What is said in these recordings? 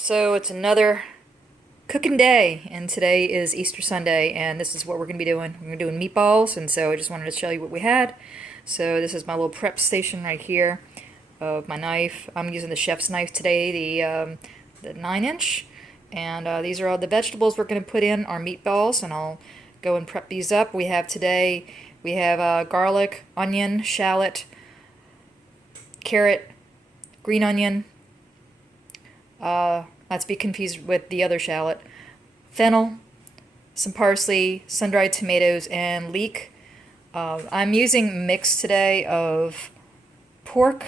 So it's another cooking day, and today is Easter Sunday, and this is what we're going to be doing. We're doing meatballs, and so I just wanted to show you what we had. So this is my little prep station right here of my knife. I'm using the chef's knife today, the 9-inch, and these are all the vegetables we're going to put in our meatballs, and I'll go and prep these up. We have garlic, onion, shallot, carrot, green onion, not to be confused with the other shallot, fennel, some parsley, sun-dried tomatoes, and leek. I'm using a mix today of pork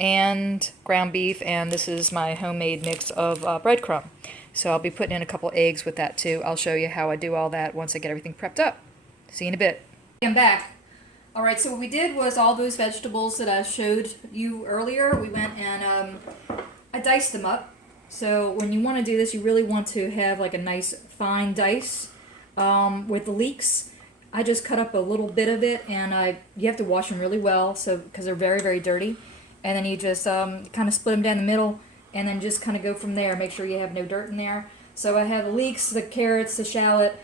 and ground beef, and this is my homemade mix of breadcrumb. So I'll be putting in a couple eggs with that too. I'll show you how I do all that once I get everything prepped up. See you in a bit. I'm back. Alright, so what we did was all those vegetables that I showed you earlier, we went and I diced them up. So when you want to do this, you really want to have like a nice fine dice. With the leeks, I just cut up a little bit of it, and you have to wash them really well, so because they're very, very dirty. And then you just kind of split them down the middle, and then just kind of go from there. Make sure you have no dirt in there. So I have the leeks, the carrots, the shallot,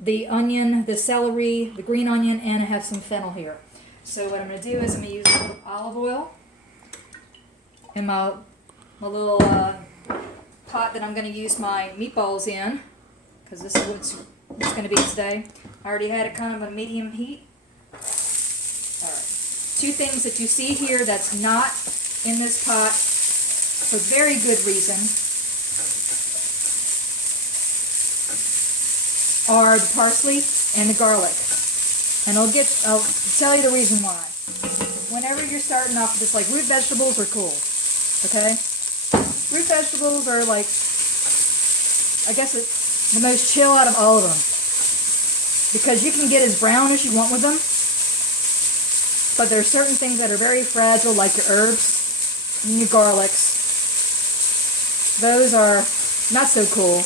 the onion, the celery, the green onion, and I have some fennel here. So what I'm going to do is I'm going to use a little olive oil in my little pot that I'm going to use my meatballs in, because this is what's going to be today. I already had it kind of a medium heat. Alright. Two things that you see here that's not in this pot for very good reason are the parsley and the garlic. And I'll tell you the reason why. Whenever you're starting off with this, like, root vegetables are cool. Okay? Root vegetables are like, I guess it's the most chill out of all of them. Because you can get as brown as you want with them. But there are certain things that are very fragile, like your herbs and your garlics. Those are not so cool,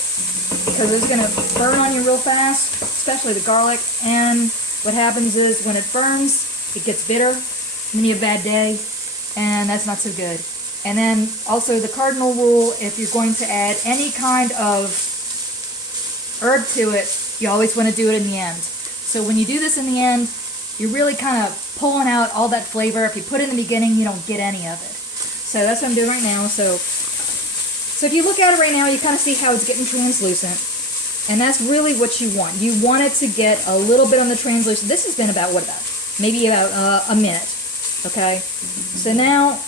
because it's going to burn on you real fast, especially the garlic. And what happens is when it burns, it gets bitter, and then you have a bad day, and that's not so good. And then also the cardinal rule, if you're going to add any kind of herb to it, you always want to do it in the end. So when you do this in the end, you're really kind of pulling out all that flavor. If you put it in the beginning, you don't get any of it. So that's what I'm doing right now. So if you look at it right now, you kind of see how it's getting translucent. And that's really what you want. You want it to get a little bit on the translucent. This has been about, maybe about a minute. Okay? So now,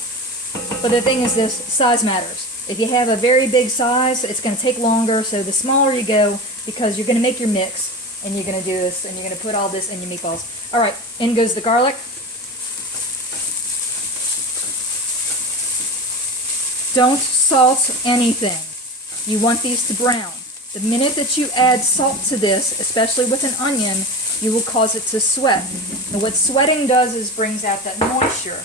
but the thing is this, size matters. If you have a very big size, it's going to take longer, so the smaller you go, because you're going to make your mix, and you're going to do this, and you're going to put all this in your meatballs. Alright, in goes the garlic. Don't salt anything. You want these to brown. The minute that you add salt to this, especially with an onion, you will cause it to sweat. And what sweating does is brings out that moisture.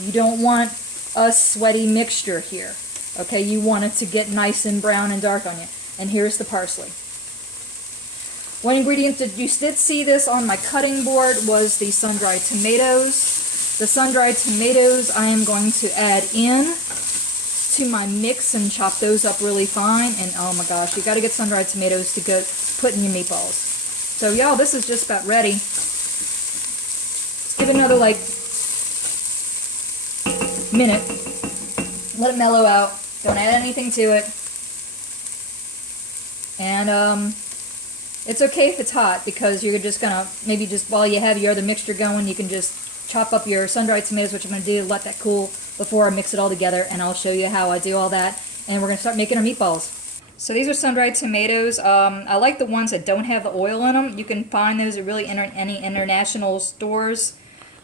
You don't want a sweaty mixture here. Okay, you want it to get nice and brown and dark on you. And here's the parsley. One ingredient that you did see this on my cutting board was the sun-dried tomatoes. The sun-dried tomatoes I am going to add in to my mix and chop those up really fine. And oh my gosh, you got to get sun-dried tomatoes to go put in your meatballs. So y'all, this is just about ready. Let's give it another like minute. Let it mellow out. Don't add anything to it. And it's okay if it's hot, because you're just gonna, maybe just while you have your other mixture going, you can just chop up your sun-dried tomatoes, which I'm going to do, let that cool before I mix it all together, and I'll show you how I do all that. And we're going to start making our meatballs. So these are sun-dried tomatoes. I like the ones that don't have the oil in them. You can find those at really any international stores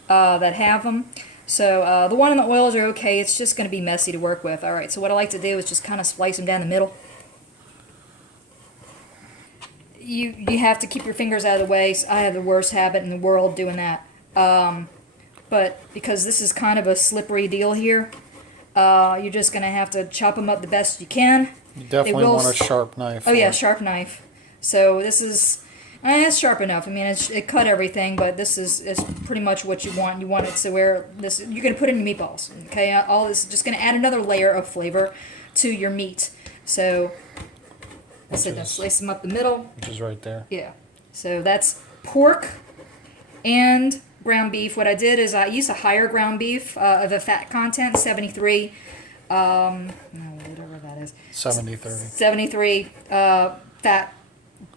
that have them. So the one in the oils are okay. It's just going to be messy to work with. Alright, so what I like to do is just kind of slice them down the middle. You have to keep your fingers out of the way. I have the worst habit in the world doing that. But because this is kind of a slippery deal here, you're just going to have to chop them up the best you can. You definitely want a sharp knife. Oh yeah, sharp knife. So this is... it's sharp enough. I mean, it cut everything, but this is pretty much what you want. You want it to where this you're going to put in your meatballs. Okay, all this is just going to add another layer of flavor to your meat. So I said, now slice them up the middle. Which is right there. Yeah. So that's pork and ground beef. What I did is I used a higher ground beef of a fat content, 73. Whatever that is. 70-30. 73 fat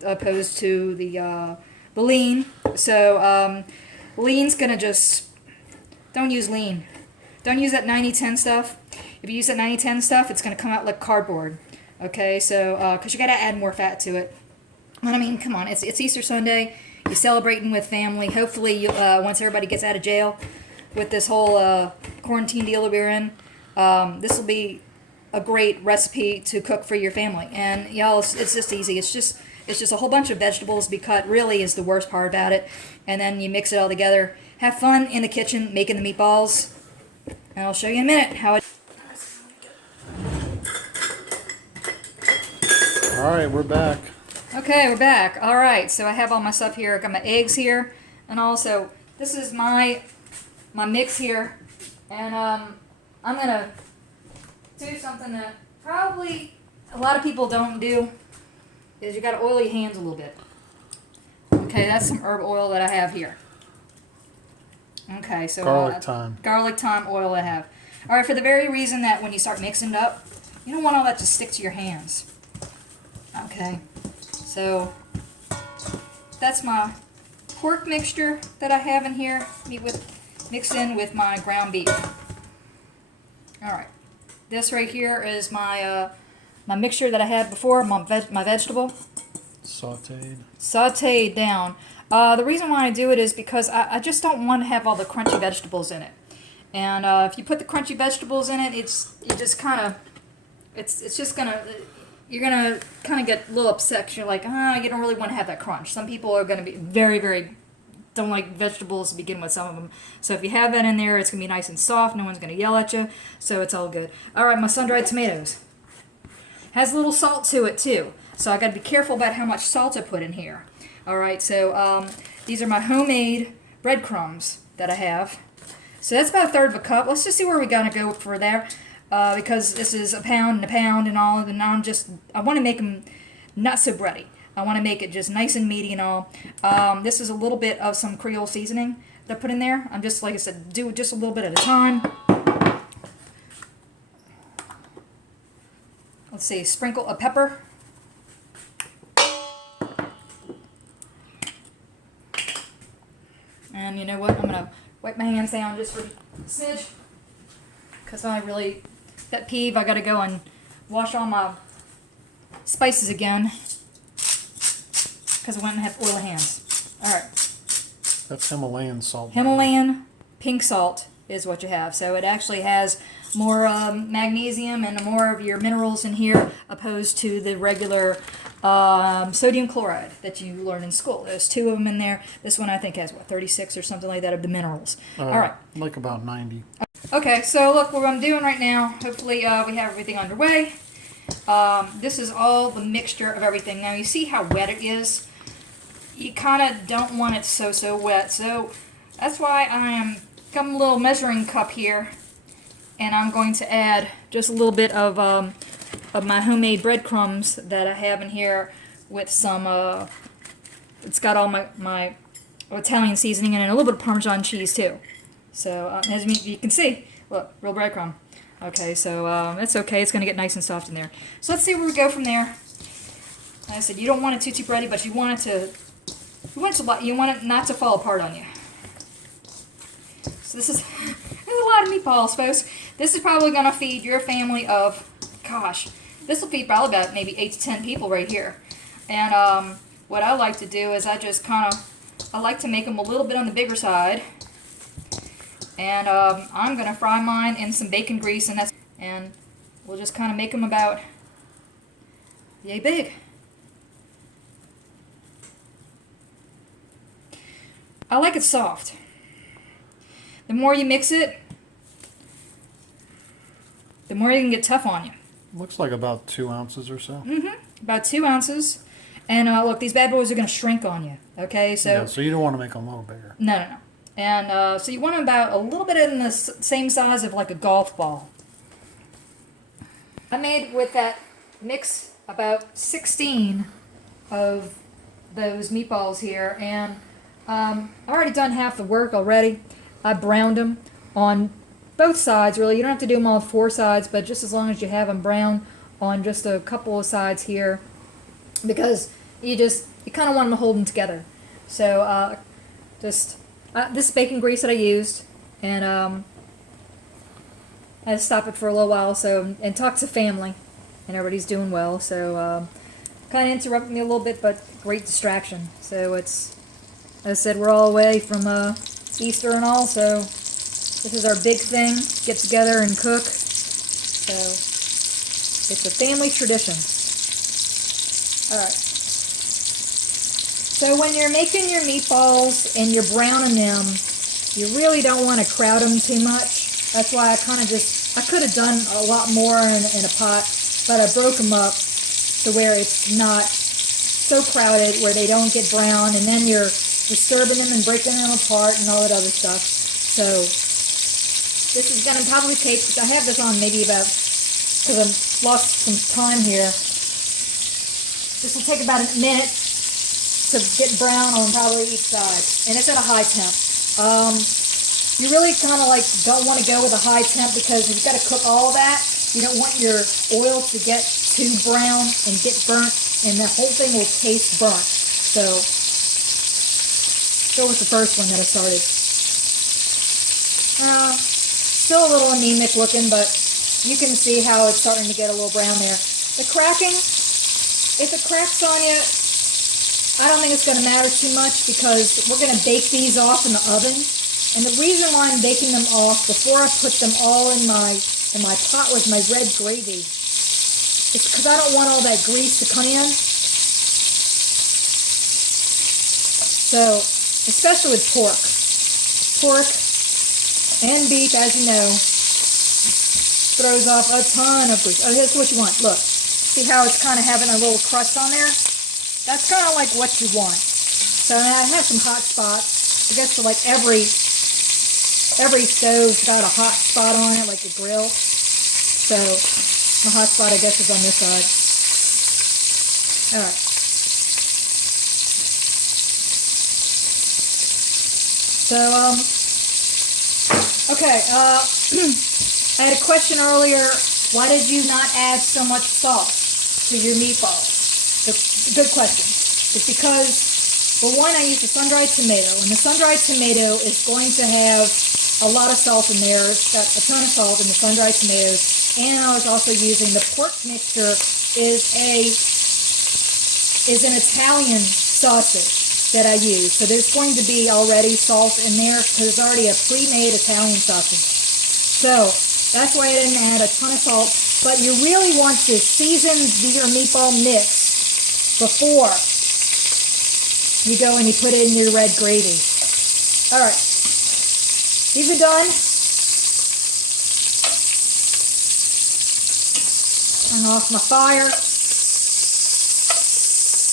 opposed to the lean. So lean's gonna just don't use lean. Don't use that 90-10 stuff. If you use that 90-10 stuff, it's gonna come out like cardboard. Okay, so because you gotta add more fat to it. And I mean, come on, it's Easter Sunday. You're celebrating with family. Hopefully, you, once everybody gets out of jail with this whole quarantine deal that we're in, this will be a great recipe to cook for your family. And y'all, it's just easy. It's just a whole bunch of vegetables to be cut. Really, is the worst part about it. And then you mix it all together. Have fun in the kitchen making the meatballs. And I'll show you in a minute how it. All right, we're back. Okay, we're back. All right, so I have all my stuff here. I got my eggs here, and also this is my mix here, and I'm gonna do something that probably a lot of people don't do. Is you gotta oil your hands a little bit. Okay, that's some herb oil that I have here. Okay, so Garlic thyme. Garlic thyme oil I have. All right, for the very reason that when you start mixing it up, you don't want all that to stick to your hands. Okay. So that's my pork mixture that I have in here, mixed in with my ground beef. All right, this right here is my my mixture that I had before, my vegetable. Sauteed down. The reason why I do it is because I just don't want to have all the crunchy vegetables in it. And if you put the crunchy vegetables in it, it's just gonna. You're going to kind of get a little upset because you're like, you don't really want to have that crunch. Some people are going to be very, very, don't like vegetables to begin with, some of them. So if you have that in there, it's going to be nice and soft. No one's going to yell at you. So it's all good. All right, my sun-dried tomatoes. Has a little salt to it, too. So I got to be careful about how much salt I put in here. All right, so these are my homemade breadcrumbs that I have. So that's about 1/3 of a cup. Let's just see where we're going to go for there. Because this is a pound and all, and I want to make them not so bready. I want to make it just nice and meaty and all. This is a little bit of some Creole seasoning that I put in there. I'm just, like I said, do just a little bit at a time. Let's see, sprinkle a pepper. And you know what? I'm going to wipe my hands down just for a smidge. Because I really... That peeve, I gotta go and wash all my spices again because I went and have oily hands. All right. That's Himalayan salt. Himalayan pink salt is what you have. So it actually has more magnesium and more of your minerals in here opposed to the regular sodium chloride that you learn in school. There's 2 of them in there. This one I think has, 36 or something like that of the minerals. All right. Like about 90. Okay, so look what I'm doing right now. Hopefully we have everything underway. This is all the mixture of everything. Now you see how wet it is? You kind of don't want it so wet. So that's why got a little measuring cup here. And I'm going to add just a little bit of my homemade breadcrumbs that I have in here with some, it's got all my Italian seasoning in it and a little bit of Parmesan cheese too. So, as you can see, look, real breadcrumb. Okay, so that's okay. It's going to get nice and soft in there. So let's see where we go from there. Like I said, you don't want it too bready, but you want it not to fall apart on you. So this is a lot of meatballs, folks. This is probably going to feed your family of, gosh, this will feed probably about maybe 8 to 10 people right here. And what I like to do is I like to make them a little bit on the bigger side. And I'm going to fry mine in some bacon grease, and we'll just kind of make them about yay big. I like it soft. The more you mix it, the more it can get tough on you. Looks like about 2 ounces or so. About 2 ounces. And look, these bad boys are going to shrink on you. Okay, so... Yeah, so you don't want to make them a little bigger. No. And so you want them about a little bit in the same size of like a golf ball. I made with that mix about 16 of those meatballs here, and I've already done half the work already. I browned them on both sides, really. You don't have to do them all 4 sides, but just as long as you have them brown on just a couple of sides here, because you kind of want them to hold them together. So this is bacon grease that I used, and I had to stop it for a little while, and talk to family, and everybody's doing well. So kind of interrupted me a little bit, but great distraction. So it's, as I said, we're all away from Easter and all, so this is our big thing, get together and cook. So it's a family tradition. Alright. So when you're making your meatballs and you're browning them, you really don't want to crowd them too much. That's why I could have done a lot more in a pot, but I broke them up to where it's not so crowded where they don't get brown, and then you're disturbing them and breaking them apart and all that other stuff. So this is going to probably take, I have this on maybe about, because I've lost some time here, this will take about a minute to get brown on probably each side, and it's at a high temp. You really kind of like don't want to go with a high temp, because you've got to cook all that. You don't want your oil to get too brown and get burnt, and the whole thing will taste burnt. So go with the first one that I started. Still a little anemic looking, but you can see how it's starting to get a little brown there. The cracking, if it cracks on you, I don't think it's going to matter too much, because we're going to bake these off in the oven. And the reason why I'm baking them off before I put them all in my pot with my red gravy is because I don't want all that grease to come in. So, especially with pork. Pork and beef, as you know, throws off a ton of grease. Oh, here's what you want. Look. See how it's kind of having a little crust on there? That's kind of like what you want. So I have some hot spots. I guess for like every stove's got a hot spot on it, like a grill. So the hot spot, I guess, is on this side. Alright. So, okay, I had a question earlier. Why did you not add so much salt to your meatballs? Good question. It's because, well, one, I used a sun-dried tomato, and the sun-dried tomato is going to have a lot of salt in there. It's got a ton of salt in the sun-dried tomatoes. And I was also using the pork mixture is an Italian sausage that I use. So there's going to be already salt in there because it's already a pre-made Italian sausage. So that's why I didn't add a ton of salt. But you really want to season your meatball mix before you go and you put it in your red gravy. Alright. These are done. Turn off my fire.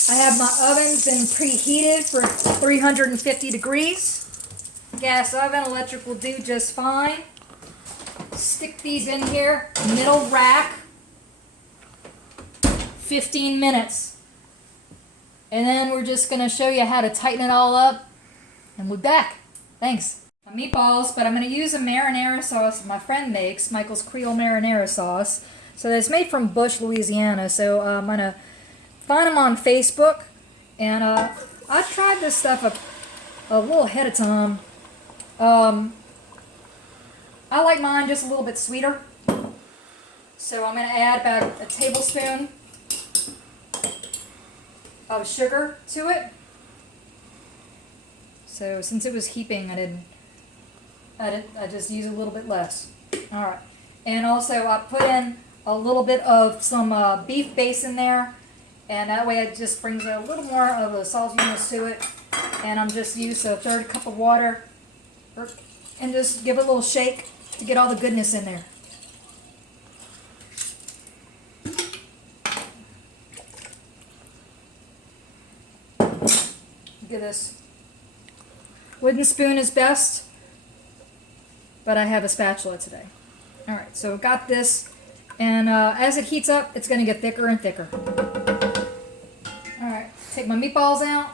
I have my ovens been preheated for 350 degrees. Gas oven, electric will do just fine. Stick these in here, middle rack, 15 minutes. And then we're just going to show you how to tighten it all up, and we're back. Thanks. My meatballs, but I'm going to use a marinara sauce my friend makes, Michael's Creole marinara sauce. So it's made from Bush, Louisiana. So I'm going to find them on Facebook, and I tried this stuff a little ahead of time. I like mine just a little bit sweeter. So I'm going to add about a tablespoon of sugar to it. So since it was heaping, I just used a little bit less. All right. And also I put in a little bit of some beef base in there, and that way it just brings a little more of the saltiness to it. And I'm just using a third cup of water, and just give it a little shake to get all the goodness in there. Look at this. Wooden spoon is best, but I have a spatula today. Alright, so I've got this And as it heats up, it's going to get thicker and thicker. All right, take my meatballs out.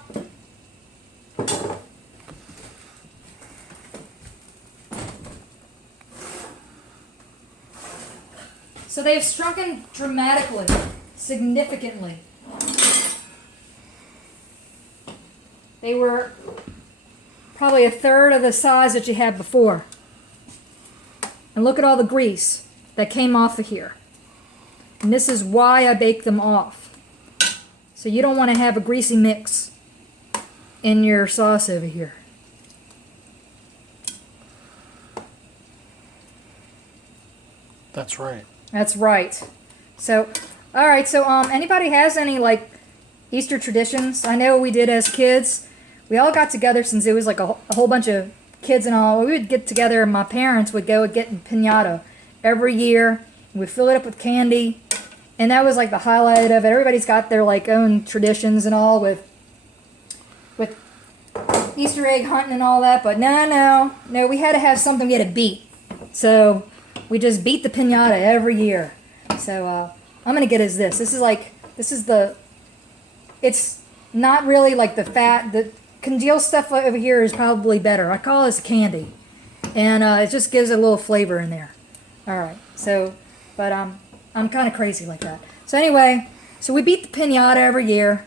So they've shrunken dramatically, significantly. They were probably a third of the size that you had before. And look at all the grease that came off of here. And this is why I bake them off. So you don't want to have a greasy mix in your sauce over here. That's right. That's right. So, all right. So, anybody has any like Easter traditions? I know we did as kids. We all got together since it was like a whole bunch of kids and all. We would get together, and my parents would go and get a piñata every year. We'd fill it up with candy, and that was like the highlight of it. Everybody's got their like own traditions and all with Easter egg hunting and all that. But no, we had to have something we had to beat. So we just beat the piñata every year. So I'm gonna get us this. It's not really like the fat. The congealed stuff over here is probably better. I call this candy, and it just gives a little flavor in there. All right. So, but I'm kind of crazy like that. So anyway, so we beat the piñata every year.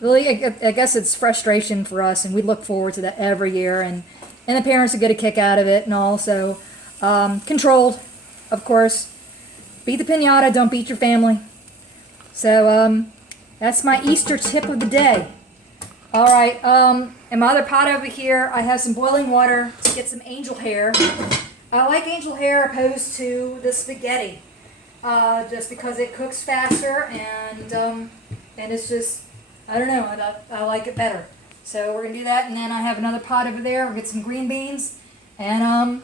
Really, I guess it's frustration for us, and we look forward to that every year, and the parents would get a kick out of it, and also controlled, of course. Beat the piñata, don't beat your family. So that's my Easter tip of the day. All right, in my other pot over here, I have some boiling water to get some angel hair. I like angel hair opposed to the spaghetti, just because it cooks faster, and it's just, I don't know, I like it better. So we're gonna do that, and then I have another pot over there. We'll get some green beans, and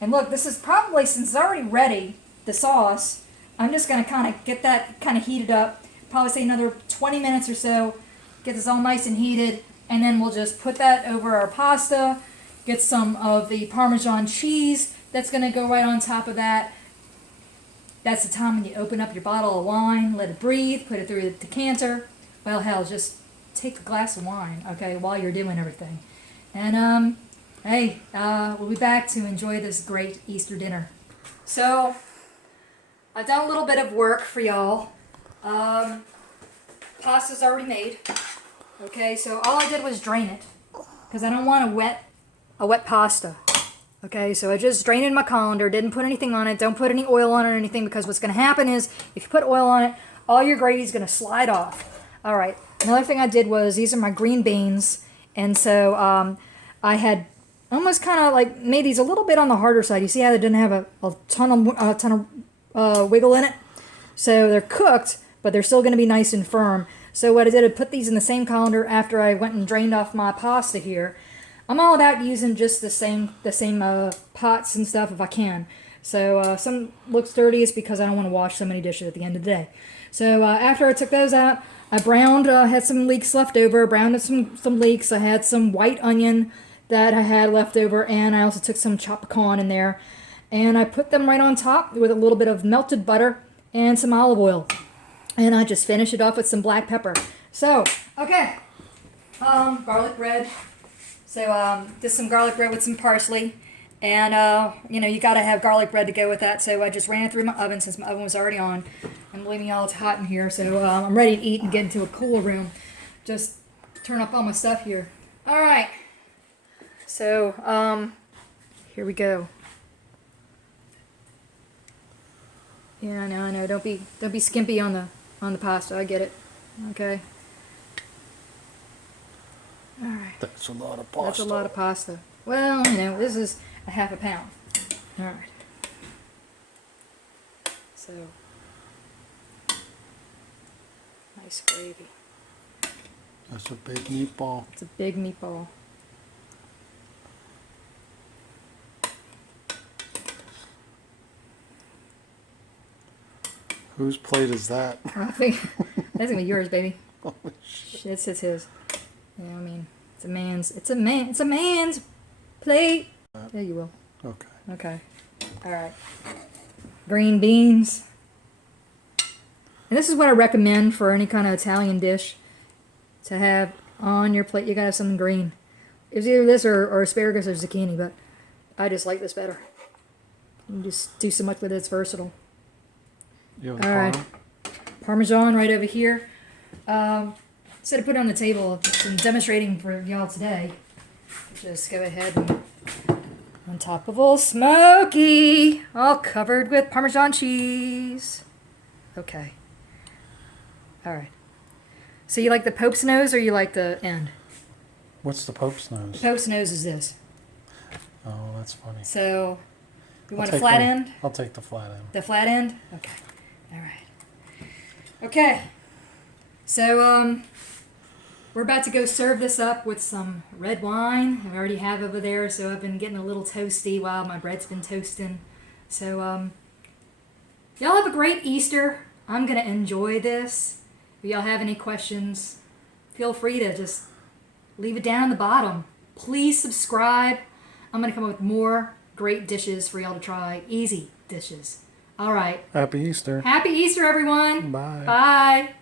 look, this is probably, since it's already ready, the sauce, I'm just gonna kind of get that kind of heated up. Probably say another 20 minutes or so. Get this all nice and heated, and then we'll just put that over our pasta. Get some of the Parmesan cheese that's gonna go right on top of that. That's the time when you open up your bottle of wine, let it breathe, put it through the decanter. Well, hell, just take a glass of wine, okay, while you're doing everything. And hey, we'll be back to enjoy this great Easter dinner. So, I've done a little bit of work for y'all. Pasta's already made. Okay, so all I did was drain it, because I don't want a wet pasta. Okay, so I just drained it in my colander, didn't put anything on it, don't put any oil on it or anything, because what's going to happen is, if you put oil on it, all your gravy's going to slide off. Alright, another thing I did was, these are my green beans, and so I had almost kind of like made these a little bit on the harder side. You see how they didn't have a ton of wiggle in it? So they're cooked, but they're still going to be nice and firm. So what I did, I put these in the same colander after I went and drained off my pasta here. I'm all about using just the same pots and stuff if I can. So some looks dirty, is because I don't want to wash so many dishes at the end of the day. So after I took those out, I browned, had some leeks left over, browned some leeks. I had some white onion that I had left over, and I also took some chopped pecan in there. And I put them right on top with a little bit of melted butter and some olive oil. And I just finish it off with some black pepper. So, okay, garlic bread. So just some garlic bread with some parsley. And, you got to have garlic bread to go with that. So I just ran it through my oven since my oven was already on. And believe me, y'all, it's hot in here. So I'm ready to eat and get into a cooler room. Just turn up all my stuff here. All right. So here we go. Yeah, I know. Don't be skimpy on the pasta. I get it. Okay. All right. That's a lot of pasta. That's a lot of pasta. Well, this is a half a pound. All right. So, nice gravy. That's a big meatball. It's a big meatball. Whose plate is that? I think that's gonna be yours, baby. Oh, shit. It's his. Yeah, I mean, it's a man's plate. There you will. Okay. Okay. All right. green beans. And this is what I recommend for any kind of Italian dish to have on your plate. You gotta have something green. It's either this or asparagus or zucchini, but I just like this better. You can just do so much with it, it's versatile. You have the All right. Parm? Parmesan right over here. Instead of putting it on the table, I'm demonstrating for y'all today. Just go ahead and on top of Old Smoky, all covered with Parmesan cheese. Okay. All right. So you like the Pope's nose or you like the end? What's the Pope's The nose? Pope's nose is this. Oh, that's funny. So you want I'll a take flat the- end? I'll take the flat end. The flat end? Okay. All right. Okay. So we're about to go serve this up with some red wine. I already have over there, so I've been getting a little toasty while my bread's been toasting. So y'all have a great Easter. I'm gonna enjoy this. If y'all have any questions, feel free to just leave it down in the bottom. Please subscribe. I'm gonna come up with more great dishes for y'all to try. Easy dishes. All right. Happy Easter. Happy Easter, everyone. Bye. Bye.